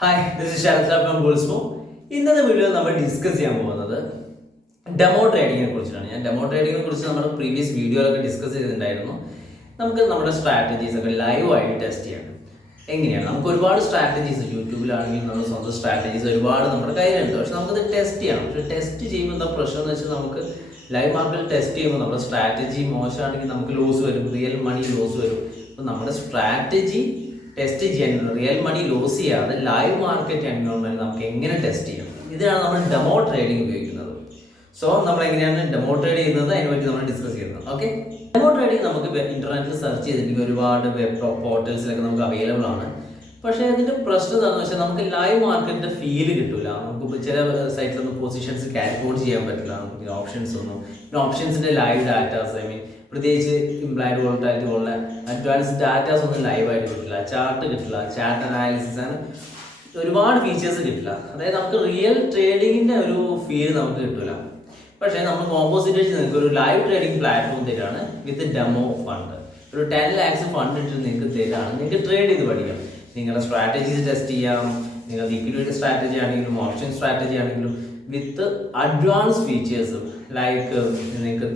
Hi, this is Sharadra from BULLSMOVES. ഇന്നത്തെ വീഡിയോയിൽ നമ്മൾ ഡിസ്കസ് ചെയ്യാൻ പോകുന്നത് ഡെമോ ട്രേഡിങ്ങിനെ കുറിച്ചാണ്. ഞാൻ ഡെമോ ട്രേഡിങ്ങിനെ കുറിച്ച് നമ്മുടെ പ്രീവിയസ് വീഡിയോയിലൊക്കെ ഡിസ്കസ് ചെയ്തിട്ടുണ്ടായിരുന്നു. നമുക്ക് നമ്മുടെ സ്ട്രാറ്റജീസ് ഒക്കെ ലൈവായിട്ട് ടെസ്റ്റ് ചെയ്യണം. എങ്ങനെയാണ് നമുക്ക് ഒരുപാട് സ്ട്രാറ്റജീസ് യൂട്യൂബിലാണെങ്കിലും നമ്മുടെ സ്വന്തം സ്ട്രാറ്റജീസ് ഒരുപാട് നമ്മുടെ കയ്യിലുണ്ട്. പക്ഷെ നമുക്കത് ടെസ്റ്റ് ചെയ്യണം. പക്ഷെ ടെസ്റ്റ് ചെയ്യുമ്പോൾ എന്താ പ്രശ്നം എന്ന് വെച്ചാൽ നമുക്ക് ലൈവ് മാർക്കറ്റിൽ ടെസ്റ്റ് ചെയ്യുമ്പോൾ നമ്മുടെ സ്ട്രാറ്റജി മോശമാണെങ്കിൽ നമുക്ക് ലോസ് വരും, റിയൽ മണി ലോസ് വരും. അപ്പോൾ നമ്മുടെ സ്ട്രാറ്റജി ടെസ്റ്റ് ചെയ്യാൻ റിയൽ മണി ലോസ് ചെയ്യാതെ ലൈവ് മാർക്കറ്റ് എൻവയോൺമെന്റ് നമുക്ക് എങ്ങനെ ടെസ്റ്റ് ചെയ്യാം, ഇതിനാണ് നമ്മൾ ഡെമോ ട്രേഡിംഗ് ഉപയോഗിക്കുന്നത്. സോ നമ്മൾ എങ്ങനെയാണ് ഡെമോ ട്രേഡ് ചെയ്യുന്നത് അതിനെ പറ്റി നമ്മൾ ഡിസ്കസ് ചെയ്യുന്നത്. ഓക്കെ, ഡെമോ ട്രേഡിംഗ് നമുക്ക് ഇന്റർനെറ്റിൽ സെർച്ച് ചെയ്തിട്ടുണ്ടെങ്കിൽ ഒരുപാട് വെബ് പോർട്ടൽസിലൊക്കെ നമുക്ക് അവൈലബിൾ ആണ്. പക്ഷേ അതിന്റെ പ്രശ്നം എന്താണെന്ന് വെച്ചാൽ നമുക്ക് ലൈവ് മാർക്കറ്റിന്റെ ഫീല് കിട്ടില്ല. നമുക്ക് ചില സൈറ്റിലൊന്നും പൊസിഷൻസ് കാൽക്കുലേറ്റ് ചെയ്യാൻ പറ്റില്ല. നമുക്ക് ഓപ്ഷൻസ് ഒന്നും, ഓപ്ഷൻസിന്റെ ലൈവ് ഡാറ്റാസ്, പ്രത്യേകിച്ച് ഇംപ്ലൈഡ് വോളറ്റാലിറ്റി പോലുള്ള അഡ്വാൻസ്ഡ് ഡാറ്റാസ് ഒന്നും ലൈവായിട്ട് കിട്ടില്ല. ചാർട്ട് കിട്ടില്ല, ചാർട്ട് അനാലിസിസ് ആണ്, ഒരുപാട് ഫീച്ചേഴ്സ് കിട്ടില്ല. അതായത് നമുക്ക് റിയൽ ട്രേഡിങ്ങിന്റെ ഒരു ഫീൽ നമുക്ക് കിട്ടില്ല. പക്ഷേ നമ്മൾ കോമ്പോസിറ്റ് വെച്ച് നിങ്ങൾക്ക് ഒരു ലൈവ് ട്രേഡിംഗ് പ്ലാറ്റ്ഫോം തരാണ് വിത്ത് ഡെമോ ഫണ്ട്. ഒരു 10 lakhs ഫണ്ട് ഇട്ട് നിങ്ങൾക്ക് തരാണ്. നിങ്ങൾക്ക് ട്രേഡ് ചെയ്ത് പഠിക്കാം. നിങ്ങളുടെ സ്ട്രാറ്റജീസ് ടെസ്റ്റ് ചെയ്യാം. നിങ്ങളുടെ ഇക്വിറ്റി സ്ട്രാറ്റജി ആണെങ്കിലും ഓപ്ഷൻ സ്ട്രാറ്റജി ആണെങ്കിലും വിത്ത് അഡ്വാൻസ് ഫീച്ചേഴ്സും ലൈക്ക് നിങ്ങൾക്ക്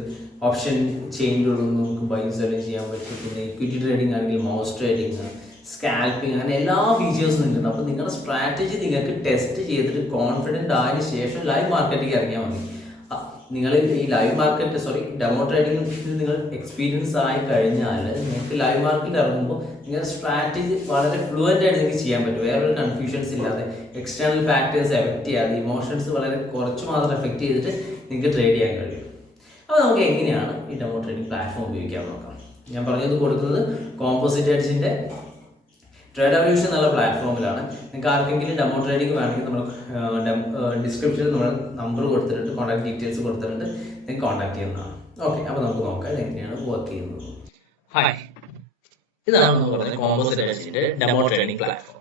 ഓപ്ഷൻ ചെയിനുകളൊന്നും നമുക്ക് ബൈ സെല്ലും ചെയ്യാൻ പറ്റും. പിന്നെ ഇക്വിറ്റി ട്രേഡിംഗ് ആണെങ്കിൽ മൗസ് ട്രേഡിങ്, സ്കാൽപ്പിംഗ്, അങ്ങനെ എല്ലാ ഫീച്ചേഴ്സും ഉണ്ട്. അപ്പോൾ നിങ്ങളുടെ സ്ട്രാറ്റജി നിങ്ങൾക്ക് ടെസ്റ്റ് ചെയ്തിട്ട് കോൺഫിഡൻ്റ് ആയതിനു ശേഷം ലൈവ് മാർക്കറ്റിലേക്ക് ഇറങ്ങിയാൽ മതി. നിങ്ങൾ ഈ ലൈവ് മാർക്കറ്റ് ഡെമോ ട്രേഡിംഗ് നിങ്ങൾ എക്സ്പീരിയൻസ് ആയി കഴിഞ്ഞാൽ നിങ്ങൾക്ക് ലൈവ് മാർക്കറ്റിൽ ഇറങ്ങുമ്പോൾ നിങ്ങളുടെ സ്ട്രാറ്റജി വളരെ ഫ്ലുവൻ്റ് ആയിട്ട് നിങ്ങൾക്ക് ചെയ്യാൻ പറ്റും. വേറൊരു കൺഫ്യൂഷൻസ് ഇല്ലാതെ, എക്സ്റ്റേണൽ ഫാക്ടേഴ്സ് എഫക്റ്റ് ചെയ്യാതെ, ഇമോഷൻസ് വളരെ കുറച്ച് മാത്രം എഫക്റ്റ് ചെയ്തിട്ട് നിങ്ങൾക്ക് ട്രേഡ് ചെയ്യാൻ കഴിയും. അപ്പോൾ നമുക്ക് എങ്ങനെയാണ് ഈ ഡെമോ ട്രേഡിംഗ് പ്ലാറ്റ്ഫോം ഉപയോഗിക്കാൻ നോക്കാം. ഞാൻ പറഞ്ഞത് കൊടുക്കുന്നത് കോമ്പോസിറ്റ് എഡ്ജിൻ്റെ ട്രേഡ് എവല്യൂഷൻ എന്നുള്ള പ്ലാറ്റ്ഫോമിലാണ്. നിങ്ങൾക്ക് ആർക്കെങ്കിലും ഡെമോ ട്രേഡിംഗ് വേണമെങ്കിൽ നമ്മൾ ഡിസ്ക്രിപ്ഷനിൽ നമ്മൾ നമ്പർ കൊടുത്തിട്ടുണ്ട്, കോൺടാക്ട് ഡീറ്റെയിൽസ് കൊടുത്തിട്ടുണ്ട്, നിങ്ങൾക്ക് കോൺടാക്ട് ചെയ്യുന്നതാണ്. ഓക്കെ, അപ്പോൾ നമുക്ക് നോക്കാം എങ്ങനെയാണ് വർക്ക് ചെയ്യുന്നത്. ഹായ്, ഇതാണ് നമ്മൾ പറഞ്ഞത് കോമ്പോസിറ്റ് എഡ്ജിൻ്റെ ഡെമോ ട്രേഡിംഗ് പ്ലാറ്റ്ഫോം.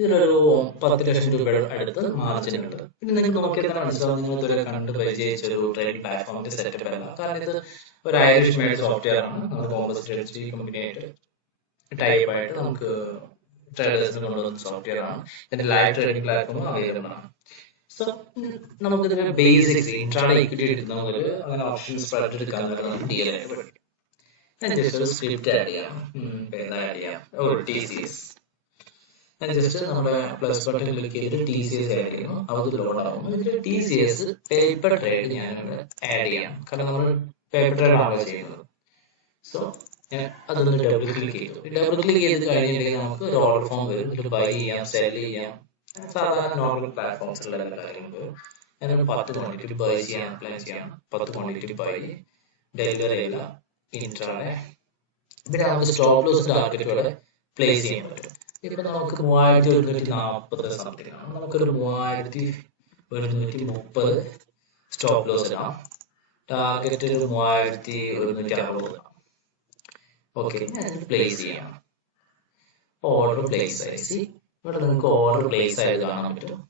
ഇതിലൊരു 10 ലക്ഷം രൂപയുടെ അടുത്ത് മാർജിൻ ഉണ്ട്. പിന്നെ നിങ്ങൾക്ക് നോക്കിയാൽ മനസ്സിലാവും, നിങ്ങൾ ഇതുവരെ കണ്ട് പരിചയിച്ച ഒരു ട്രേഡിംഗ് പ്ലാറ്റ്ഫോമിന്റെ സെറ്റപ്പ് അല്ല. കാരണം ഇത് ഒരു ഐറിഷ് മെയ്ഡ് സോഫ്റ്റ്വെയർ ആണ്. നമ്മൾ കോമ്പോസിറ്റ് എഡ്ജ് കമ്പനിയായിട്ട് ടൈപ്പായിട്ട് നമുക്ക് ട്രേഡേഴ്സിന് കൊണ്ടുവന്ന സോഫ്റ്റ്വെയർ ആണ്. ഇതിന്റെ ലൈവ് ട്രേഡിംഗ് പ്ലാറ്റ്ഫോം അവൈലബിൾ ആണ്. സോ നമുക്ക് ഇതിന്റെ ബേസിക്സ് ഇൻട്രാഡേ ഇക്വിറ്റി എടുക്കുന്ന മുതൽ അങ്ങനെ ഓപ്ഷൻസ് സ്പ്രെഡ് എടുക്കാനുള്ള നമുക്ക് ഡീൽ ആയിട്ട് പഠിക്കും. ഞാൻ ജസ്റ്റ് ഒരു സ്ക്രിപ്റ്റ് ആഡ് ചെയ്യാം, ആഡ് ചെയ്യാം, ഒരു TCS. ഞാൻ ജസ്റ്റ് നമ്മുടെ പ്ലസ് ബട്ടൺ ക്ലിക്ക് ചെയ്ത് TCS ആഡ് ചെയ്യുന്നു. അത് ലോഡ് ആവുന്നു. ഇതിൽ TCS പേപ്പർ ട്രേഡ് ഞാൻ ആഡ് ചെയ്യാം. കാരണം നമ്മൾ പേപ്പർ ട്രേഡ് ആണ് ചെയ്യുന്നത്. സോ ഞാൻ അതൊന്ന് ഡബിൾ ക്ലിക്ക് ചെയ്തു. ഡബിൾ ക്ലിക്ക് ചെയ്ത് കഴിഞ്ഞിട്ടുണ്ടെങ്കിൽ നമുക്ക് ഒരു ഓർഡർ ഫോം വരും. ഇതിൽ ബൈ ചെയ്യാം, സെൽ ചെയ്യാം, സാധാരണ നോർമൽ പ്ലാറ്റ്ഫോംസിലുള്ള എല്ലാ കാര്യങ്ങളും. ഞാനൊരു 10 ക്വാണ്ടിറ്റി ബൈ ചെയ്യാം, അപ്ലൈ ചെയ്യാം. 10 ക്വാണ്ടിറ്റി ബൈ ഡെലിവറി ചെയ്യില്ല ഇൻട്രാഡേ. പിന്നെ നമുക്ക് സ്റ്റോപ്പ് ലോസ് ടാർഗറ്റുകൾ പ്ലേസ് ചെയ്യാൻ പറ്റും. ഇപ്പൊ നമുക്ക് 3140 സംതിങ് ആണ്. നമുക്കൊരു 3130 സ്റ്റോപ്പ് ലോസ് ഇടാം. ടാർഗറ്റ് 3160. ഓക്കെ, ഞാൻ പ്ലേസ് ചെയ്യാം. ഓർഡർ പ്ലേസ് ആയി. ഇവിടെ നിങ്ങൾക്ക് ഓർഡർ പ്ലേസ് ആയത് കാണാൻ പറ്റും.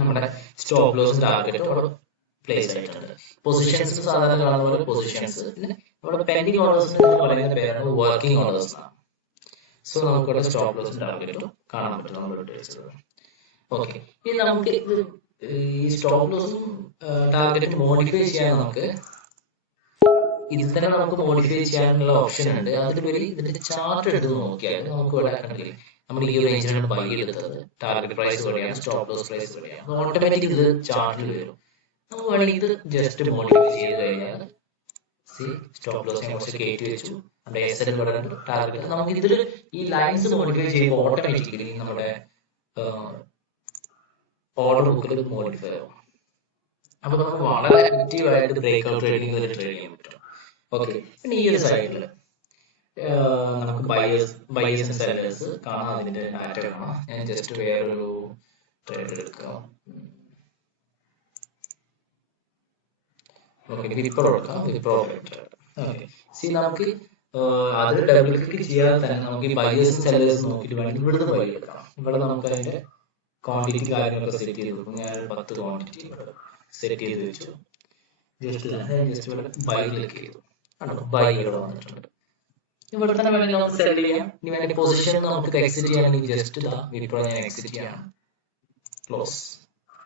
നമ്മുടെ സ്റ്റോപ്പ് ലോസ് ടാർഗറ്റ് അവിടെ പ്ലേസ് ആയിട്ടുണ്ട്. പൊസിഷൻസ് സാധാരണ കാണുന്ന പോലെ പൊസിഷൻസ്. പിന്നെ ഇവിടെ പെൻഡിങ് ഓർഡേഴ്സ് പറയുന്ന പേരാണ് വർക്കിംഗ് ഓർഡേഴ്സ് ആണ്. സോ നമുക്കിവിടെ സ്റ്റോപ്പ് ലോസ് ടാർഗറ്റ് കാണാൻ പറ്റും നമ്മൾ വെച്ചത്. ഓക്കെ, ഇനി നമുക്ക് ഈ സ്റ്റോപ്പ് ലോസും ടാർഗറ്റ് മോഡിഫൈ ചെയ്യാൻ നമുക്ക് ഇതിൽ തന്നെ നമുക്ക് മോഡിഫൈ ചെയ്യാനുള്ള ഓപ്ഷൻ ഉണ്ട്. അതിലുപരി ഇതിന്റെ ചാർട്ട് എടുത്ത് നോക്കിയാൽ നമുക്ക് ഇവിടെ കണ്ടില്ലേ, നമ്മൾ ഈ റേഞ്ചിലാണ് ബൈ എടുത്തത്. ടാർഗറ്റ് പ്രൈസ് വഴിയാണ്, സ്റ്റോപ്പ് ലോസ് പ്രൈസ് വഴിയാണ്. ഓട്ടോമാറ്റിക് ഇത് ചാർട്ടിൽ വരും. നമുക്ക് വേണമെങ്കിൽ ഇത് ജസ്റ്റ് മോഡിഫൈ ചെയ്ത് കഴിഞ്ഞാൽ സ്റ്റോപ്പ് ലോസ് ഞാൻ കുറച്ച് കയറ്റി വെച്ചു. നമ്മുടെ SL ടാർഗറ്റ് നമുക്ക് ഇതിൽ ഈ ലൈൻസ് മോഡിഫൈ ചെയ്യുമ്പോൾ ഓട്ടോമാറ്റിക്കലി നമ്മുടെ ഓർഡർ ബുക്കിൽ മോഡിഫൈ ആവും. അപ്പൊ നമുക്ക് വളരെ എഫക്റ്റീവ് ആയിട്ട് ബ്രേക്ക് ഔട്ട് ട്രേഡിംഗ് ട്രേഡ് ചെയ്യാൻ പറ്റും. ഓക്കെ, പിന്നെ ഈ ഒരു സൈഡിൽ നമുക്ക് ബയേഴ്സ് സെല്ലേഴ്സ് കാണാം. അതിന്റെ ഡാറ്റ കാണാം. ഞാൻ ജസ്റ്റ് വേറൊരു ട്രേഡ് എടുക്കാം. വിപ്രോ എടുക്കാം. വിപ്രോ ട്രേഡ്. ഓക്കെ, നമുക്ക് അത് ഡബിൾ ക്ലിക്ക് ചെയ്യാതെ തന്നെ നമുക്ക് ഈ ബയേഴ്സും സെല്ലേഴ്സും നോക്കിയിട്ട് വേണമെങ്കിൽ ഇവിടുന്ന് ബൈ എടുക്കാം. ഇവിടെ നമുക്ക് അതിന്റെ ക്വാണ്ടിറ്റി കാര്യങ്ങളൊക്കെ സെറ്റ് ചെയ്ത് കൊടുക്കും. ഞാൻ 10 ക്വാണ്ടിറ്റി സെറ്റ് ചെയ്ത് വെച്ചു. ജസ്റ്റ് ഇവിടെ ബൈ ക്ലിക്ക് ചെയ്തു. ബൈ ഇവിടെ വന്നിട്ടുണ്ട്. ഇവിടെ തന്നെ വേണമെങ്കിൽ നമുക്ക് സെല് ചെയ്യാം. ഇനി വേണമെങ്കിൽ പൊസിഷൻ നമുക്ക് എക്സിറ്റ് ചെയ്യാണെങ്കിൽ ജസ്റ്റ് ഇതാ വിപ്രോ ഞാൻ എക്സിറ്റ് ചെയ്യാം. ക്ലോസ്.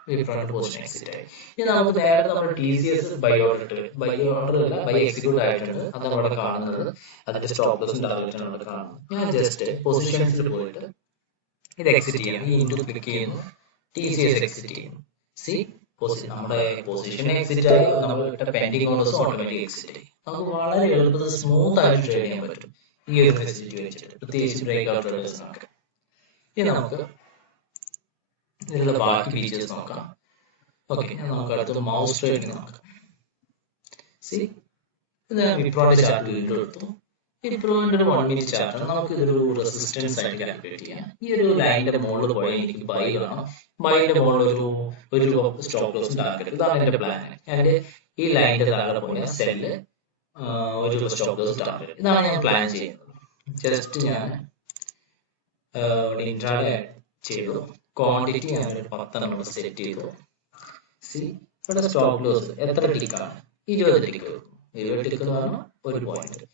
വിപ്രോയുടെ പൊസിഷൻ എക്സിറ്റ് ആയി. ഇനി നമുക്ക് നേരത്തെ നമ്മുടെ TCS ബൈ ഓർഡർ അല്ല ബൈ എക്സിക്യൂട്ട് ആയിട്ടുണ്ട്. അതാണ് ഇവിടെ കാണുന്നത്. അതിന്റെ സ്റ്റോപ്പ് ലോസും ടാർഗറ്റും ഇവിടെ കാണുന്നത്. ഞാൻ ജസ്റ്റ് പൊസിഷൻസിൽ പോയിട്ട് ഇത് എക്സിറ്റ് ചെയ്യാം. ഈ ഇൻറ്റു ക്ലിക്ക് ചെയ്യുന്നു. TCS എക്സിറ്റ് ചെയ്യുന്നു. സി നമ്മുടെ പൊസിഷൻ എക്സിറ്റ് ആയി. നമ്മൾ ഇട്ട പെൻഡിങ് ഓർഡേഴ്സും ഓട്ടോമാറ്റിക് എക്സിറ്റ് ആയി. നമുക്ക് വളരെ എളുപ്പത്തിൽ സ്മൂത്ത് ആയിട്ട് ട്രേഡ് ചെയ്യാൻ പറ്റും ഈ ഒരു ഫെസിലിറ്റി വെച്ചിട്ട്, പ്രത്യേകിച്ച് ബ്രേക്ക് ഔട്ട് ട്രേഡേഴ്സിനൊക്കെ. ഇനി നമുക്ക് ഇതിലുള്ള ബാക്കി ഫീച്ചേഴ്സ് നോക്കാം. ഓക്കെ, നമുക്ക് അടുത്തത് മൗസ് ട്രേഡിംഗ് നോക്കാം. സി ഇത് വിപ്രോയുടെ ചാർട്ട് വീണ്ടും എടുത്തു. വിപ്രോന്റെ ഒരു 1 മിനിറ്റ് ചാർട്ട് നമുക്ക് ഇതൊരു റെസിസ്റ്റൻസ് ആയിട്ട് കാൽക്കുലേറ്റ് ചെയ്യാം. ഈ ഒരു ലൈനിന്റെ മുകളിൽ പോയാൽ എനിക്ക് ബൈ വേണം. ബൈന്റെ മുകളിൽ ഒരു സ്റ്റോപ്പ് ലോസ് ടാർഗറ്റ്. ഇതാണ് എന്റെ പ്ലാൻ. ഞാൻ ഈ ലൈനിന്റെ താഴെ പോയാൽ സെല്ല് ഒരു സ്റ്റോപ്പ് ലോസ് ടാർഗറ്റ്. ഇതാണ് ഞാൻ പ്ലാൻ ചെയ്യുന്നത്. ജസ്റ്റ് ഞാൻ ഇൻട്രാഡേ ചെയ്തു. ക്വാണ്ടിറ്റി ഞാൻ ഒരു 10 സെറ്റ് ചെയ്തു. സി ഇവിടെ സ്റ്റോപ്പ് ലോസ് എത്ര ടിക്കാണ്? 20 ടിക്ക് വെക്കും. 20 ടിക്ക് എന്ന് പറഞ്ഞാൽ ഒരു പോയിന്റ്.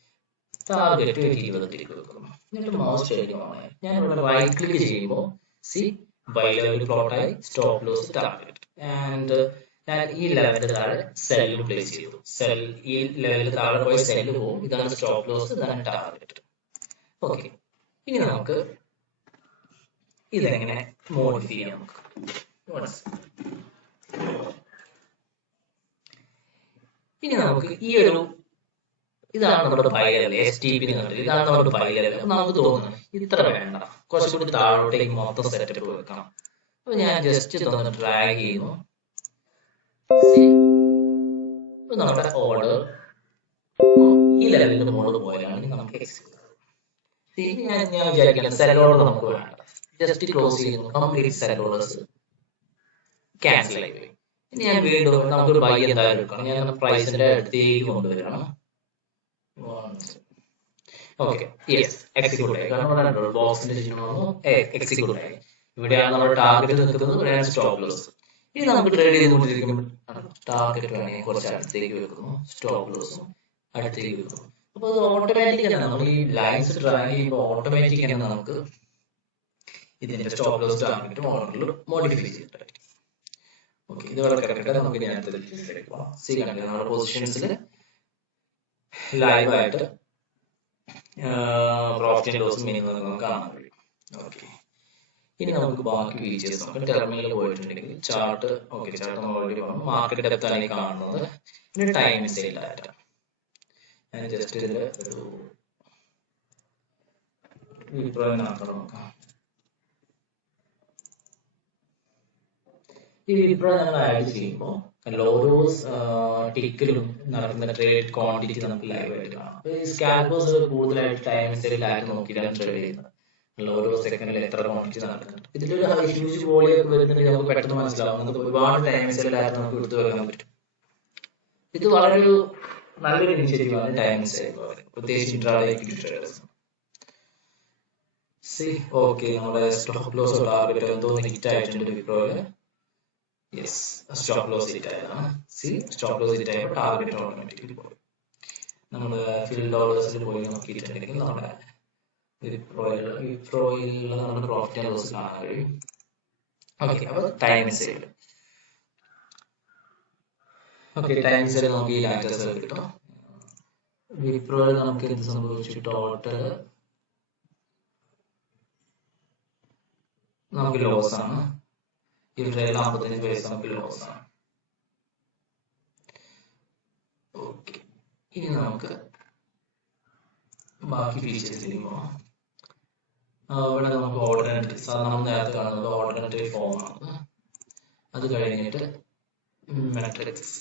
ടാർഗറ്റ് 20 ടിക്ക് വെക്കും. എന്നിട്ട് മൗസ് ട്രേഡിംഗ് ഓൺ ആയി. ഞാൻ ഇവിടെ റൈറ്റ് ക്ലിക്ക് ചെയ്യുമ്പോൾ സി ബൈ ലെവൽ പ്ലോട്ടായി, സ്റ്റോപ്പ് ലോസ് ടാർഗറ്റ്. ആൻഡ് ഞാൻ ഈ ലെവലിന്റെ താഴെ സെല്ല് പ്ലേസ് ചെയ്തു. സെൽ ഈ ലെവലിൽ താഴെ പോയി സെല്ല് പോകും. ഇതാണ് സ്റ്റോപ്പ് ലോസ്, ഇതാണ് ടാർഗറ്റ്. ഓക്കെ, ഇനി നമുക്ക് ഇതെങ്ങനെ മോഡിഫൈ ചെയ്യാം നമുക്ക്. ഇനി നമുക്ക് ഈ ഒരു ഇതാണ് നമ്മുടെ ബൈ ലെവൽ, STP എന്ന് പറഞ്ഞത്. ഇതാണ് നമ്മുടെ ബൈ ലെവൽ. നമുക്ക് തോന്നുന്നു ഇത്ര വേണ്ട, കുറച്ചുകൂടി താഴോട്ടേക്ക് മൊത്തം സെറ്റപ്പ് വെക്കണം. അപ്പൊ ഞാൻ ജസ്റ്റ് ഇതൊന്ന് ഡ്രാഗ് ചെയ്യുന്നു. നമ്മുടെ ഓർഡർ ഈ ലെവലിന്റെ മുകളിൽ പോയാണെങ്കിൽ നമുക്ക് ഞാൻ വിചാരിക്കണം സെൽ ഓർഡർ നമുക്ക് വേണ്ട. ജസ്റ്റ് ക്ലോസ് ചെയ്യുന്നു. കംപ്ലീറ്റ് സെൽ ഓർഡേഴ്സ് ക്യാൻസൽ ആയി പോയി. ഇനി ഞാൻ വീണ്ടും നമുക്കൊരു ബൈ എന്തായാലും എടുക്കണം. ഞാൻ പ്രൈസിന്റെ അടുത്തേക്ക് കൊണ്ടുവരണം. ഓക്കെ, യെസ്, എക്സിക്യൂട്ട് ആയി. കാരണം ബോക്സിന്റെ എക്സിക്യൂട്ട് ആയി. ഇവിടെയാണ് നമ്മുടെ ടാർഗറ്റ് നിൽക്കുന്നത്, ഇവിടെയാണ് സ്റ്റോപ്പ് ലോസ്. ഇനി നമുക്ക് ട്രേഡ് ചെയ്തുകൊണ്ടിരിക്കുമ്പോൾ ടാർഗറ്റ് വേണമെങ്കിൽ കുറച്ച് അടുത്തേക്ക് വെക്കുന്നു, സ്റ്റോപ്പ് ലോസും അടുത്തേക്ക് വെക്കുന്നു. അപ്പൊ അത് ഓട്ടോമാറ്റിക് ആണ്. നമ്മൾ ഈ ലൈൻസ് ഡ്രാഗ് ചെയ്യുമ്പോൾ ഓട്ടോമാറ്റിക് ആണ് നമുക്ക് ഇതിന്റെ സ്റ്റോപ്പ് ലോസ് ടാർഗറ്റ് ഓർഡറിൽ മോഡിഫൈ ചെയ്തിട്ടായിരിക്കും. ഓക്കെ, ഇത് വളരെ കറക്റ്റ്. നമുക്ക് ഞാൻ സി കണ്ടില്ല നമ്മുടെ പൊസിഷൻസിൽ ലൈവായിട്ട് പ്രോഫിറ്റ് ലോസ് മിനിമം നമുക്ക് കാണാൻ കഴിയും. ഓക്കെ, ഇനി നമുക്ക് ബാക്കി ഫീച്ചേഴ്സ് നോക്കാം. ടെർമിനൽ പോയിട്ടുണ്ടെങ്കിൽ ചാർട്ട്, ഓക്കെ, ചാർട്ട് നമ്മൾ ഓൾറെഡി പറഞ്ഞു. മാർക്കറ്റ് ഡെപ്ത് ആണ് ഈ കാണുന്നത്. പിന്നെ ടൈം സെയിൽ ഡാറ്റ. ഞാൻ ജസ്റ്റ് ഇതിൽ ഒരു വിപ്രോയിനാക്കണം നോക്കാം. ഈ വിപ്രോ ഞങ്ങൾ ആഡ് ചെയ്യുമ്പോൾ ഓരോ ടിക്കിലും നടക്കുന്ന ട്രേഡ് ക്വാണ്ടിറ്റി നമുക്ക് ലൈവ് ആയിട്ട് കാണാം. ഈ സ്കാൽപേഴ്സ് കൂടുതലായിട്ട് ടൈം സെയിൽ ഡാറ്റ നോക്കിയിട്ടാണ് ട്രേഡ് ചെയ്യുന്നത്. ഓരോ സെക്കൻഡിൽ എത്ര ക്വാണ്ടിറ്റി നടക്കുന്നുണ്ട്. ഇതിലൊരു ഹ്യൂജ് വോളിയം വരുന്നുണ്ടെങ്കിൽ നമുക്ക് പെട്ടെന്ന് മനസ്സിലാവും. നമുക്ക് ഒരുപാട് ടൈം സെയിൽ ഡാറ്റ നമുക്ക് എടുത്തു വെക്കാൻ പറ്റും. ഇത് വളരെ ഒരു നല്ലൊരു ഇനിഷ്യേറ്റീവാണ് ടൈം സെയിൽ, പ്രത്യേകിച്ച് ഇൻട്രാഡേ ട്രേഡേഴ്സ്. സി ഓക്കെ, നമ്മുടെ സ്റ്റോപ്പ് ലോസ് ടാർഗറ്റ് എന്തോ ഹിറ്റ് ആയിട്ടുണ്ട് വിപ്രോയില്. യെസ്, സ്റ്റോപ്പ് ലോസ് ഹിറ്റ് ആയതാണ്. സി സ്റ്റോപ്പ് ലോസ് ഹിറ്റ് ആയപ്പോൾ ടാർഗറ്റ് ഓട്ടോമാറ്റിക്കലി പോയി. നമ്മൾ ഫിൽഡ് ഓർഡേഴ്സിൽ പോയി നോക്കിയിട്ടുണ്ടെങ്കിൽ നമ്മുടെ വിപ്രോയിൽ നമ്മുടെ പ്രോഫിറ്റ് ആൻഡ് ലോസ് കാണാൻ കഴിയും. ഓക്കെ, അപ്പോൾ time sale. Okay, time sale നമുക്ക് ഈ ലാറ്റസ് കിട്ടും. വിപ്രോയിൽ നമുക്ക് എന്ത് സംഭവിച്ചു? ടോട്ടൽ നമുക്ക് ലോസ് ആണ്. ഈ ട്രേഡിൽ 55 പൈസ നമുക്ക് ലോസ് ആണ്. ഓക്കെ, ഇനി നമുക്ക് ബാക്കി ഫീച്ചേഴ്സിലേക്ക് പോകാം. ഇവിടെ നമുക്ക് ഓൾട്ടർനേറ്റീവ്, നമ്മൾ നേരത്തെ കാണുന്നത് ഓൾട്ടർനേറ്റീവ് ഫോം ആണ്. അത് കഴിഞ്ഞിട്ട് മെട്രിക്സ്.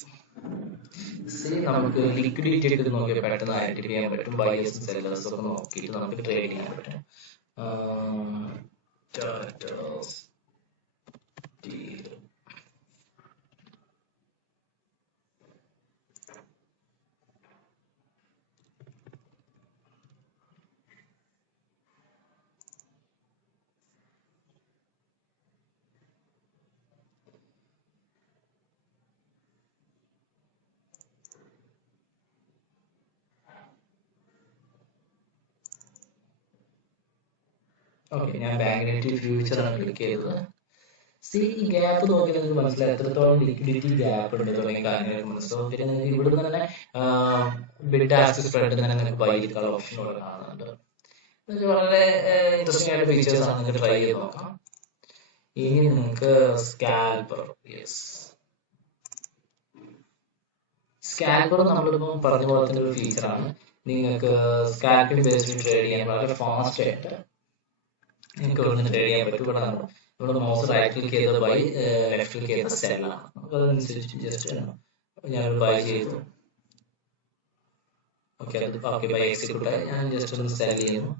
നമുക്ക് ലിക്വിഡിറ്റി ഒക്കെ നോക്കിയാൽ പെട്ടെന്ന് ഐഡന്റിഫൈ ചെയ്യാൻ പറ്റും. ബയേഴ്സും സെല്ലേഴ്സും ഒക്കെ നോക്കിയിട്ട് നമുക്ക് ട്രേഡ് ചെയ്യാൻ പറ്റും. ഓക്കെ, ഞാൻ ബാങ്ക് നിഫ്റ്റി ഫ്യൂച്ചറാണ് ക്ലിക്ക് ചെയ്തത്. സി ഈ ഗ്യാപ്പ് നോക്കി നിങ്ങൾക്ക് മനസ്സിലായി എത്രത്തോളം ലിക്വിഡിറ്റി ഗ്യാപ്പ് ഉണ്ട് തുടങ്ങിയ കാര്യങ്ങളൊക്കെ മനസ്സിലാവും. പിന്നെ നിങ്ങൾക്ക് ഇവിടെ തന്നെ ബിഡ് ആസ്ക് സ്പ്രെഡ് തന്നെ നിങ്ങൾക്ക് ബൈ ചെയ്തിട്ടുള്ള ഓപ്ഷൻ ഇവിടെ കാണുന്നുണ്ട്. ഇത് വളരെ ഇൻട്രസ്റ്റിംഗ് ആയിട്ട് ഫീച്ചേഴ്സ് ആണ്, നിങ്ങൾക്ക് ട്രൈ ചെയ്ത് നോക്കാം. ഇനി നിങ്ങൾക്ക് സ്കാൽപ്പർ, യെസ്, സ്കാൽപ്പർ നമ്മളിപ്പം പറഞ്ഞ പോലെ തന്നെ ഒരു ഫീച്ചറാണ്. നിങ്ങൾക്ക് സ്കാൽപ്പിംഗ് ബേസ്ഡ് ട്രേഡ് ചെയ്യാൻ വളരെ ഫാസ്റ്റ് ആയിട്ട് നിങ്ങൾക്ക് ഇവിടെ നിന്ന് ട്രേഡ് ചെയ്യാൻ പറ്റും. ഇവിടെ നമ്മുടെ മൗസ് റൈറ്റ് ക്ലിക്ക് ചെയ്ത് ബൈ, ലെഫ്റ്റ് ക്ലിക്ക് ചെയ്ത സെല്ലാണ്. നമുക്ക് അതനുസരിച്ച് ജസ്റ്റ് ഞാൻ ബൈ ചെയ്തു. ഓക്കെ, അത് ഓക്കെ ബൈ എക്സിക്യൂട്ട് ആയി. ഞാൻ ജസ്റ്റ് ഒന്ന് സെൽ ചെയ്യുന്നു.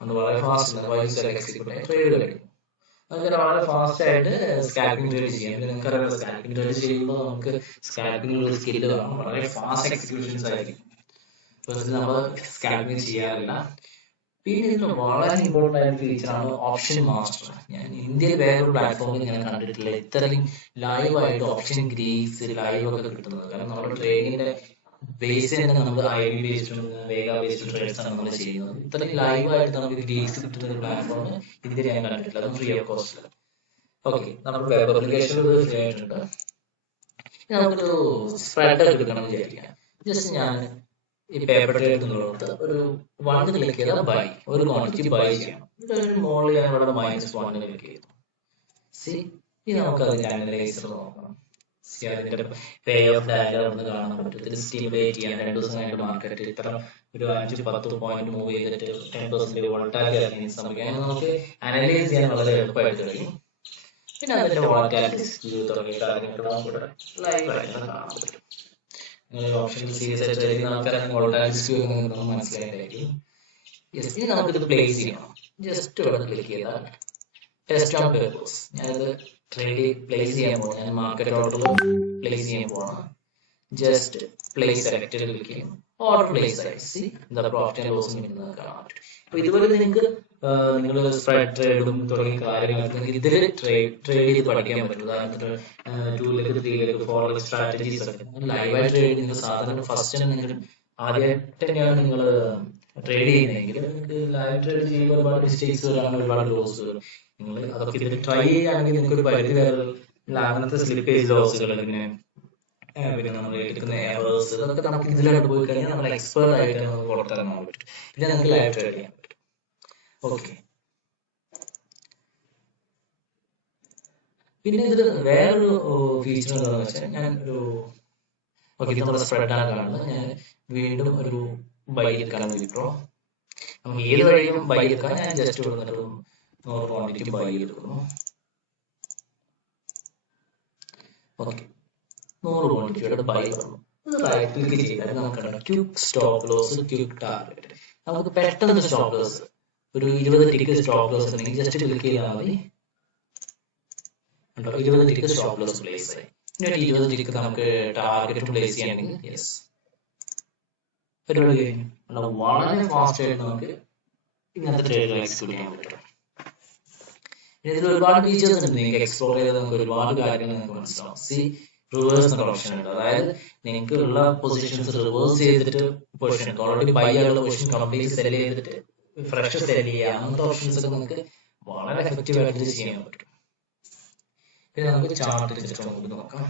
അത് വളരെ ഫാസ്റ്റ് ബൈ സെൽ എക്സിക്യൂട്ട് ആയി ട്രേഡ് കഴിഞ്ഞു. അങ്ങനെ വളരെ ഫാസ്റ്റ് ആയിട്ട് സ്കാൽപ്പിംഗ് ട്രേഡ് ചെയ്യാം. നിങ്ങൾക്കറിയാം സ്കാൽപ്പിംഗ് ട്രേഡ് ചെയ്യുമ്പോൾ നമുക്ക് സ്കാൽപ്പിംഗ് ഒരു സ്കില്ല് വേണം. വളരെ ഫാസ്റ്റ് എക്സിക്യൂഷൻസ് ആയിരിക്കും. നമ്മൾ സ്കാൽപ്പിംഗ് ചെയ്യാറില്ല. പിന്നെ ഇതിൽ വളരെ ഇമ്പോർട്ടൻ്റ് ആയ ഫീച്ചറാണ് ഓപ്ഷൻ മാസ്റ്റർ. ഞാൻ ഇന്ത്യയിൽ വേറൊരു പ്ലാറ്റ്ഫോമിൽ ഞാൻ കണ്ടിട്ടില്ല ഇത്രയും ലൈവായിട്ട് ഓപ്ഷൻ ഗ്രീക്സ് ലൈവ് ഒക്കെ കിട്ടുന്നത്. കാരണം നമ്മുടെ ട്രേഡിങ്ങിന്റെ ബേസ് തന്നെ നമ്മൾ ഐ ബി ബേസ്ഡ് വേഗ ബേസ്ഡ് ട്രേഡ്സ് ആണ് നമ്മൾ ചെയ്യുന്നത്. ഇത്രയും ലൈവായിട്ട് നമുക്ക് ഗ്രീക്സ് കിട്ടുന്ന ഒരു പ്ലാറ്റ്ഫോം ഇന്ത്യയിൽ ഞാൻ കണ്ടിട്ടില്ല, അതും ഫ്രീ ഓഫ് കോസ്റ്റ്. ഓക്കെ, നമ്മുടെ വെബ് ആപ്ലിക്കേഷൻ ഫ്രീ ആയിട്ടുണ്ട്. നമുക്കൊരു സ്പ്രെഡ് ഒക്കെ കിട്ടണം വിചാരിക്കാം. ജസ്റ്റ് ഞാൻ ഈ പേപ്പർ ട്രേഡ് എന്നുള്ളത് ഒരു 1 ക്ലിക്ക് ചെയ്താൽ ബൈ, ഒരു ക്വാണ്ടിറ്റി ബൈ ചെയ്യണം. ഒരു മോളിൽ ഞാൻ ഇവിടെ -1 ക്ലിക്ക് ചെയ്തു. സി, ഇനി നമുക്ക് അതിന്റെ അനലൈസർ നോക്കണം. സി, അതിന്റെ പേ ഓഫ് ഡയഗ്രാം ഒന്ന് കാണാൻ പറ്റും. ഇത് സ്റ്റിമുലേറ്റ് ചെയ്യാൻ 2 ദിവസം കഴിഞ്ഞിട്ട് മാർക്കറ്റ് ഇത്ര ഒരു 5-10 പോയിന്റ് മൂവ് ചെയ്തിട്ട് 10% വോളറ്റാലിറ്റി ഇറങ്ങി സംഭവിക്കും. അങ്ങനെ നമുക്ക് അനലൈസ് ചെയ്യാൻ വളരെ എളുപ്പമായിട്ട് കഴിയും. പിന്നെ അതിന്റെ വോളറ്റാലിറ്റി സ്ക്യൂ തുടങ്ങിയ കാര്യങ്ങൾ നമുക്ക് ലൈവ് ആയിട്ട് കാണാൻ പറ്റും. ഓപ്ഷൻ സീരീസ് ആയിട്ട് എഴുതുന്ന ആൾക്കാരാണ് വോളറ്റാലിറ്റി മനസ്സിലായിട്ടായിരിക്കും. യെസ്, ഇനി നമുക്കിത് പ്ലേസ് ചെയ്യണം. ജസ്റ്റ് ഇവിടെ ക്ലിക്ക് ചെയ്താൽ ടെസ്റ്റ് ഓൺ പേപ്പേഴ്സ്, ഞാനിത് ട്രേഡ് പ്ലേസ് ചെയ്യാൻ പോകണം. ഞാൻ മാർക്കറ്റ് ഓർഡർ പ്ലേസ് ചെയ്യാൻ പോകണം. ജസ്റ്റ് പ്ലേസ് സെലക്ട് ക്ലിക്ക് ചെയ്യും, ഓർഡർ പ്ലേസ് ആയി. സി, എന്താ പ്രോഫിറ്റ് ആൻഡ് ലോസ് കാണാൻ പറ്റും. അപ്പൊ ഇതുപോലെ നിങ്ങൾക്ക് നിങ്ങൾ സ്പ്രെഡ് ട്രേഡും തുടങ്ങിയ കാര്യങ്ങളൊക്കെ നിങ്ങൾക്ക് ഇതിൽ ട്രേഡ് ചെയ്ത് പഠിക്കാൻ പറ്റും. ഉദാഹരണത്തിന് 2 ലേക്ക് 3 ലേക്ക് 4 ലേക്ക് സ്ട്രാറ്റജീസ് ഒക്കെ ലൈവായിട്ട് ട്രേഡ് നിങ്ങൾ സാധാരണ ഫസ്റ്റ് തന്നെ നിങ്ങൾ ആദ്യമായിട്ട് തന്നെയാണ് നിങ്ങൾ ട്രേഡ് ചെയ്യുന്നതെങ്കിൽ നിങ്ങൾക്ക് ലൈവ് ട്രേഡ് ചെയ്യുമ്പോൾ ഒരുപാട് മിസ്റ്റേക്സ് വരാണ്, ഒരുപാട് ലോസ് വരും. നിങ്ങൾ അതൊക്കെ ഇതിൽ ട്രൈ ചെയ്യുകയാണെങ്കിൽ നിങ്ങൾക്ക് ഒരു പരിധി വരെ അങ്ങനത്തെ സ്ലിപ്പേജ് ലോസുകൾ പിന്നെ നമ്മൾ എടുക്കുന്ന എറേഴ്സ് അതൊക്കെ നമുക്ക് ഇതിലോട്ട് പോയി കഴിഞ്ഞാൽ നമ്മൾ എക്സ്പേർട്ട് ആയിട്ട് നമുക്ക് പുറത്തിറങ്ങാൻ പറ്റും. പിന്നെ നമുക്ക് ലൈവ് ട്രേഡ് ചെയ്യാൻ പറ്റും. ഓക്കെ, പിന്നെ ഇതിൽ വേറൊരു ഫീച്ചർ എന്താണെന്ന് വെച്ചാൽ ഞാൻ ഒരു ഓക്കെ, ഇത് നമ്മുടെ സ്പ്രെഡ് ആണ് കാണുന്നത്. ഞാൻ വീണ്ടും ഒരു ബൈ എടുക്കാണ് വിപ്രോ. നമുക്ക് ഏത് വഴിയും ബൈ എടുക്കാൻ ഞാൻ ജസ്റ്റ് കൊടുത്തിട്ട് 100 ക്വാണ്ടിറ്റി ബൈ എടുക്കുന്നു. ഓക്കെ, 100 ക്വാണ്ടിറ്റിയുടെ ബൈ വന്നു. റൈറ്റ് ക്ലിക്ക് ചെയ്താൽ നമുക്ക് quick stop loss, quick target. നമുക്ക് പെട്ടെന്ന് സ്റ്റോപ്പ് ലോസ് ഒരു 20 ടിക്ക് സ്റ്റോപ്പ് ലോസ് ഉണ്ടെങ്കിൽ ജസ്റ്റ് ക്ലിക്ക് ചെയ്താൽ മതി. 20 ടിക്ക് സ്റ്റോപ്പ് ലോസ് പ്ലേസ് ആയി. ഇനി ഒരു 20 ടിക്ക് നമുക്ക് ടാർഗറ്റ് പ്ലേസ് ചെയ്യണമെങ്കിൽ യെസ്, പരിപാടി കഴിഞ്ഞു. വളരെ ഫാസ്റ്റ് ആയിട്ട് നമുക്ക് ഇങ്ങനത്തെ ട്രേഡുകൾ എക്സിക്യൂട്ട് ചെയ്യാൻ പറ്റും. ഇതിൽ ഒരുപാട് ഫീച്ചേഴ്സ് ഉണ്ട്, നിങ്ങൾക്ക് എക്സ്പ്ലോർ ചെയ്താൽ നമുക്ക് ഒരുപാട് കാര്യങ്ങൾ നിങ്ങൾക്ക് മനസ്സിലാവും. സി, റിവേഴ്സ് എന്ന ഓപ്ഷൻ ഉണ്ട്. അതായത് നിങ്ങൾക്ക് ഉള്ള പൊസിഷൻസ് റിവേഴ്സ് ചെയ്തിട്ട് പൊസിഷൻ ഓൾറെഡി ബൈ ആയുള്ള പൊസിഷൻ കംപ്ലീറ്റ് സെൽ ചെയ്തിട്ട് ഫ്രഷ് സെൽ ചെയ്യുക, അങ്ങനത്തെ ഓപ്ഷൻസ് ഒക്കെ നിങ്ങൾക്ക് വളരെ എഫക്റ്റീവ് ആയിട്ട് ചെയ്യാൻ പറ്റും. പിന്നെ നമുക്ക് ചാർട്ട് ജസ്റ്റ് നമുക്ക് നോക്കാം.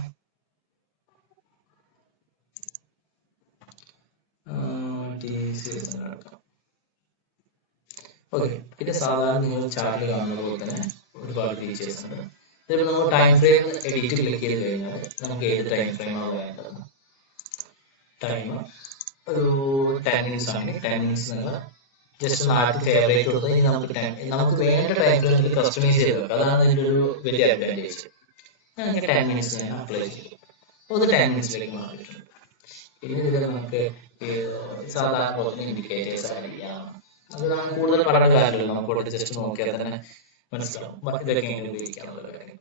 ഓക്കെ, പിന്നെ സാധാരണ നിങ്ങൾ ചാർട്ടിൽ കാണുന്നത് പോലെ തന്നെ ഒരുപാട് ഫീച്ചേഴ്സ് ഉണ്ട്. ഇതിൽ നമ്മൾ ടൈം ഫ്രെയിം എഡിറ്റ് ക്ലിക്ക് ചെയ്ത് കഴിഞ്ഞാൽ നമുക്ക് ഏത് ടൈം ഫ്രെയിമാണ് വേണ്ടത്. ടൈം ഒരു 10 മിനിറ്റ്സ് ആണ്. 10 മിനിറ്റ്സ് നിങ്ങൾ ജസ്റ്റ് നാട്ടിൽ ഫേവറേറ്റ് കൊടുത്താൽ നമുക്ക് വേണ്ട ടൈം ഫ്രെയിം കസ്റ്റമൈസ് ചെയ്ത് വെക്കാം. അതാണ് ഇതിൻ്റെ ഒരു വലിയ അഡ്വാൻറ്റേജ്. ഞാൻ 10 മിനിറ്റ്സ് ഞാൻ അപ്ലൈ ചെയ്തു. അത് 10 മിനിറ്റ്സിലേക്ക് മാറിയിട്ടുണ്ട്. പിന്നെ ഇതിൽ നമുക്ക് സാധാരണ ഇൻഡിക്കേറ്റേഴ്സ് ആഡ് ചെയ്യാം. അത് നമുക്ക് കൂടുതൽ പഠന കാര്യമല്ലോ, നമുക്ക് ജസ്റ്റ് നോക്കിയാൽ തന്നെ മനസ്സിലാവും ഇതൊക്കെ എങ്ങനെ ഉപയോഗിക്കാന്നുള്ള കാര്യങ്ങൾ.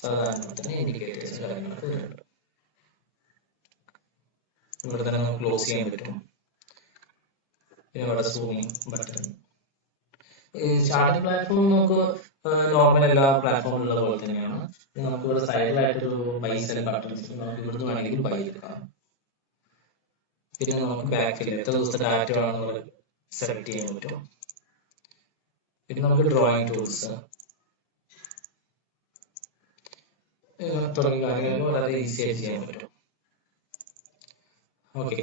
സാധാരണ തന്നെ ഇൻഡിക്കേറ്റേഴ്സ് കാര്യങ്ങളൊക്കെ വരുന്നുണ്ട്. ഇവിടെ തന്നെ നമുക്ക് ക്ലോസ് ചെയ്യാൻ പറ്റും. പിന്നെ ഇവിടെ സൂമിങ് ബട്ടൺ. ഈ ചാർട്ടിംഗ് പ്ലാറ്റ്ഫോം നമുക്ക് നോർമൽ എല്ലാ പ്ലാറ്റ്ഫോമിലുള്ള പോലെ തന്നെയാണ്. നമുക്ക് ഇവിടെ സൈഡിലായിട്ട് ബൈ സെൽ ബട്ടൺസ് നമുക്ക് ഇവിടുന്ന് വേണമെങ്കിൽ ബൈ എടുക്കാം. പിന്നെ നമുക്ക് ബാക്കിൽ എത്ര ദിവസത്തെ ഡാറ്റ ആണെന്നുള്ളത് സെലക്ട് ചെയ്യാൻ പറ്റും. പിന്നെ നമുക്ക് ഡ്രോയിങ് ടൂൾസ് തുടങ്ങിയ കാര്യങ്ങളൊക്കെ വളരെ ഈസി ആയിട്ട് ചെയ്യാൻ പറ്റും. ഓക്കെ,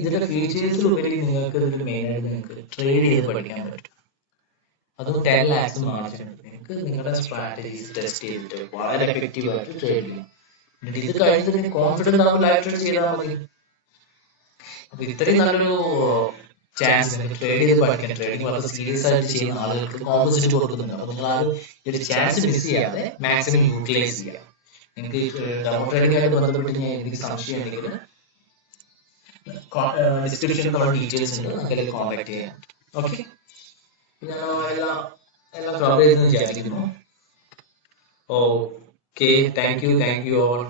ഇതിന്റെ ഫീച്ചേഴ്സിലുപരി നിങ്ങൾക്ക് ഇതിൽ മെയിനായിട്ട് നിങ്ങൾക്ക് ട്രേഡ് ചെയ്ത് പഠിക്കാൻ പറ്റും. അതും 10 lakhs മാർജിൻ നിങ്ങൾക്ക് നിങ്ങളുടെ സ്ട്രാറ്റജീസ് ടെസ്റ്റ് ചെയ്തിട്ട് വളരെ എഫക്റ്റീവ് ആയിട്ട് ട്രേഡ് ചെയ്യാം. എന്നിട്ട് ഇത് കഴിഞ്ഞിട്ട് കോൺഫിഡൻറ്റ് ആവുമ്പോൾ ലൈവ് ട്രേഡ് ചെയ്താൽ മതി. അപ്പൊ ഇത്രയും നല്ലൊരു ചാൻസ് നിങ്ങൾക്ക് ട്രേഡ് ചെയ്ത് പഠിക്കാൻ, ട്രേഡിംഗ് വളരെ സീരിയസ് ആയിട്ട് ചെയ്യുന്ന ആളുകൾക്ക് കോമ്പൻസേറ്റ് കൊടുക്കുന്നുണ്ട്. അപ്പൊ നിങ്ങൾ ആ ഒരു ചാൻസ് മിസ് ചെയ്യാതെ മാക്സിമം യൂട്ടിലൈസ് ചെയ്യുക. നിങ്ങൾക്ക് ഡെമോ ട്രേഡിംഗ് ആയിട്ട് ബന്ധപ്പെട്ട് ഞാൻ എനിക്ക് സംശയം ഉണ്ടെങ്കിൽ ഡിസ്ക്രിപ്ഷനിൽ നമ്മുടെ ഡീറ്റെയിൽസ് ഉണ്ട്, അതിലേക്ക് കോൺടാക്ട് ചെയ്യാം. ഓക്കെ, ഞാൻ എല്ലാം കവർ ചെയ്തെന്ന് വിചാരിക്കുന്നു. Okay, thank you all.